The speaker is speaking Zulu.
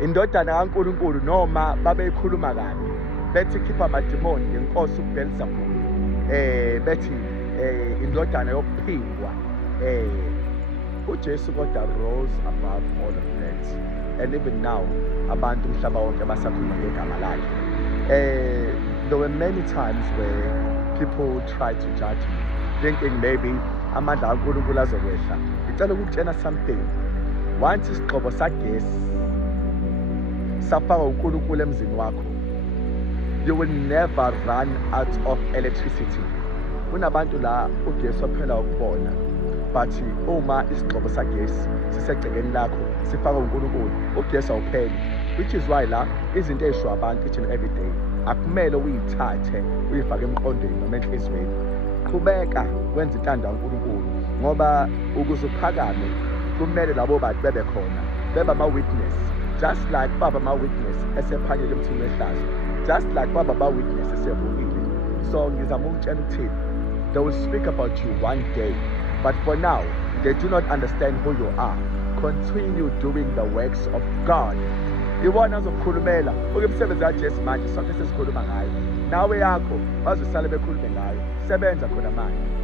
indodana kaNkulunkulu noma babeyikhuluma kabi bethi khipha amadimoni ngenkosi uBelzebuli, bethi indodana yokuphingwa, uJesu kodwa rose above all of that, and even now abantu umhlaba wonke basakhuluma ngegama lakhe. There were many times where people tried to judge me, thinking maybe amandla kaNkulunkulu azokwehla. Ngicela ukukutshena something. Once isigxobo sagesi safaka uNkulunkulu emzini wakho, you will never run out of electricity. Kunabantu la ugesi waphela ukubona, but uma isigxobo sagesi sisegcekeni lakho sifaka uNkulunkulu, ugesi awupheli. Which is why la izinto ezisho abantu each and every day akumele uyithathe uyifake emqondweni noma enhlizweni. Qhubeka wenza intando kaNkulunkulu, ngoba ukuze uphakame kumele labo bantu bebe khona, beba ama-witness, just like baba ama-witness esephanyele emthini wehlazo, just like baba ama-witness esevukile. So ngizama ukutshela ukuthini, they will speak about you one day, but for now they do not understand who you are. Continue doing the works of God. Iwona azokukhulumela ukemisebenzi kaJesu manje sonke sesikhuluma ngayo, nawe yakho bazosala bekhulume ngayo. Sebenza khona manje.